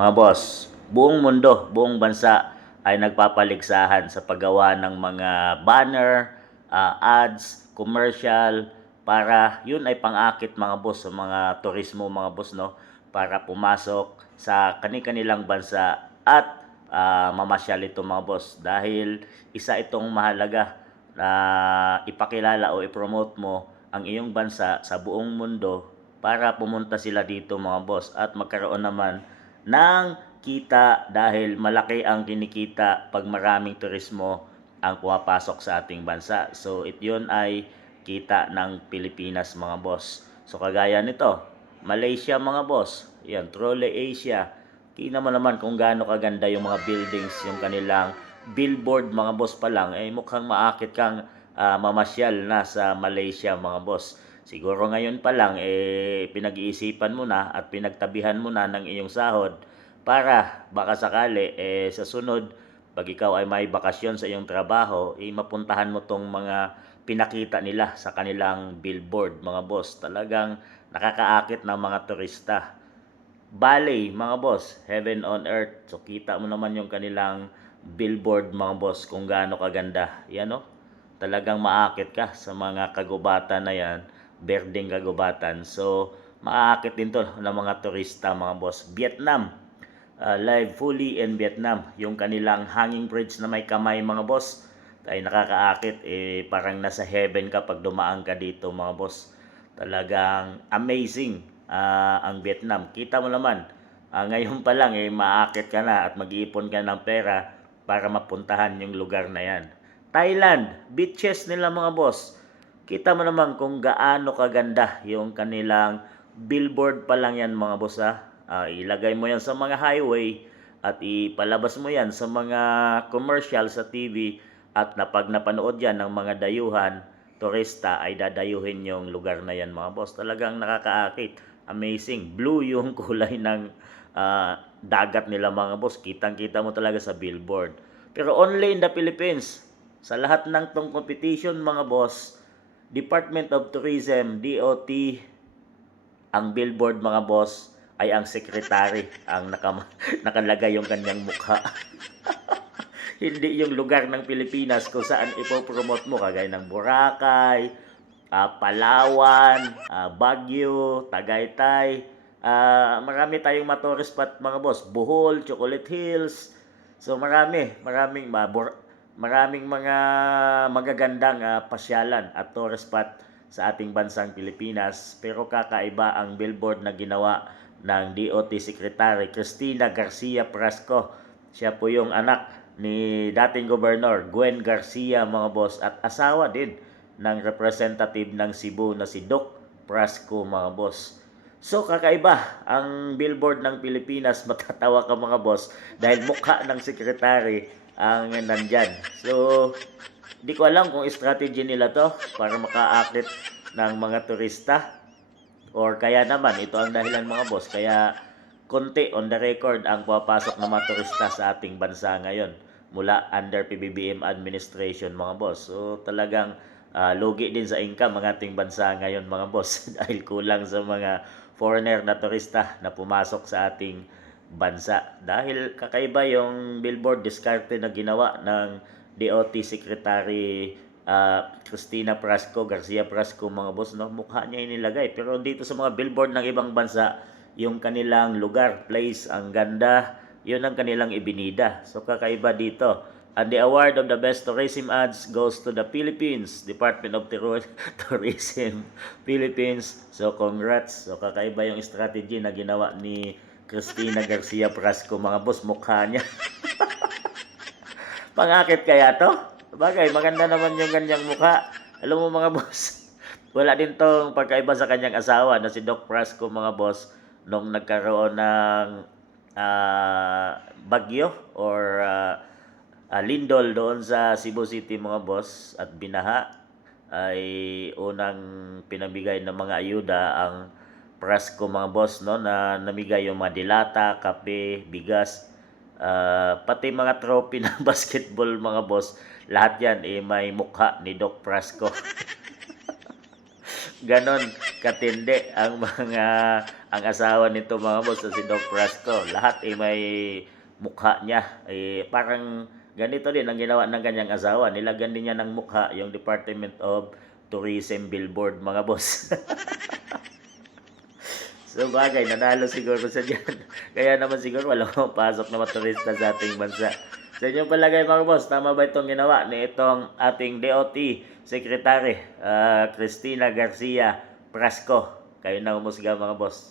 Mga boss, buong mundo, buong bansa ay nagpapaligsahan sa paggawa ng mga banner, ads, commercial, para yun ay pang-akit mga boss sa mga turismo mga boss, no? Para pumasok sa kani-kanilang bansa at mamasyal ito mga boss. Dahil isa itong mahalaga na ipakilala o ipromote mo ang iyong bansa sa buong mundo para pumunta sila dito mga boss at magkaroon naman ng kita dahil malaki ang kinikita pag maraming turismo ang pumapasok sa ating bansa. So yun ay kita ng Pilipinas mga boss. So kagaya nito, Malaysia mga boss, yan, Trolle Asia. Tingnan mo naman kung gaano kaganda yung mga buildings, yung kanilang billboard mga boss pa lang, eh mukhang maakit kang mamasyal na sa Malaysia mga boss. Siguro ngayon pa lang, pinag-iisipan mo na at pinagtabihan mo na ng iyong sahod para baka sakali, sa sunod, pag ikaw ay may bakasyon sa iyong trabaho, mapuntahan mo tong mga pinakita nila sa kanilang billboard, mga boss. Talagang nakakaakit ng mga turista. Bali, mga boss, heaven on earth. So, kita mo naman yung kanilang billboard, mga boss, kung gaano kaganda. Yan, no? Talagang maakit ka sa mga kagubatan na yan, berdeng kagubatan. So, maakit din to ng mga turista, mga boss. Vietnam, live fully in Vietnam. Yung kanilang hanging bridge na may kamay mga boss ay nakakaakit, parang nasa heaven ka pag dumaan ka dito mga boss. Talagang amazing ang Vietnam. Kita mo naman, ngayon pa lang maakit ka na at mag-iipon ka ng pera para mapuntahan yung lugar na yan. Thailand, beaches nila mga boss. Kita mo naman kung gaano kaganda yung kanilang billboard pa lang yan mga boss ha. Ilagay mo yan sa mga highway at ipalabas mo yan sa mga commercial sa TV at pag napanood yan ng mga dayuhan, turista ay dadayuhin yung lugar na yan mga boss. Talagang nakakaakit. Amazing. Blue yung kulay ng dagat nila mga boss. Kitang-kita mo talaga sa billboard. Pero only in the Philippines. Sa lahat ng tong competition mga boss, Department of Tourism, DOT, ang billboard mga boss ay ang secretary ang nakalagay yung kanyang mukha. Hindi yung lugar ng Pilipinas kung saan ipopromote mo kagaya ng Boracay, Palawan, Baguio, Tagaytay. Marami tayong tourist spot mga boss. Bohol, Chocolate Hills. So maraming mga magagandang pasyalan at tourist spot sa ating bansang Pilipinas. Pero kakaiba ang billboard na ginawa ng DOT Secretary Cristina Garcia Prasco. Siya po yung anak ni dating Gobernador Gwen Garcia mga boss at asawa din ng representative ng Cebu na si Doc Prasco mga boss. So kakaiba ang billboard ng Pilipinas, matatawa ka mga boss dahil mukha ng sekretary ang nandyan. So di ko alam kung strategy nila to para makaakit ng mga turista or kaya naman ito ang dahilan mga boss kaya konti on the record ang papasok ng mga turista sa ating bansa ngayon mula under PBBM administration mga boss. So talagang lugi din sa income ang ating bansa ngayon mga boss dahil kulang sa mga foreigner na turista na pumasok sa ating bansa. Dahil kakaiba yung billboard diskarte na ginawa ng DOT Secretary Cristina Prasco, Garcia Prasco mga boss, no? Mukha niya inilagay. Pero dito sa mga billboard ng ibang bansa, yung kanilang lugar, place, ang ganda, yun ang kanilang ibinida. So kakaiba dito. And the award of the best tourism ads goes to the Philippines, Department of Tourism, Philippines. So congrats. So kakaiba yung strategy na ginawa ni Cristina Garcia Prasco mga boss, mukha niya. Pangakit kaya to? Bagay, maganda naman yung kanyang mukha. Alam mo mga boss, wala din tong pagkaiba sa kanyang asawa na si Doc Prasco mga boss nung nagkaroon ng bagyo or lindol doon sa Cebu City mga boss at binaha ay unang pinabigay ng mga ayuda ang Prasco mga boss, no, na namigay yung mga dilata, kape, bigas, pati mga trophy ng basketball mga boss, lahat yan may mukha ni Doc Prasco. Ganon katindi ang mga ang asawa nito mga boss na si Doc Frasco. Lahat ay may mukha niya. Parang ganito din ang ginawa ng kanyang asawa. Nilagyan din niya ng mukha yung Department of Tourism billboard mga boss. So bagay, nanalo siguro sa dyan. Kaya naman siguro walang pasok na motorista sa ating bansa. Sa inyong palagay mga boss, tama ba itong ginawa ni itong ating DOT Secretary Cristina Garcia Frasco? Kayo na humusga mga boss.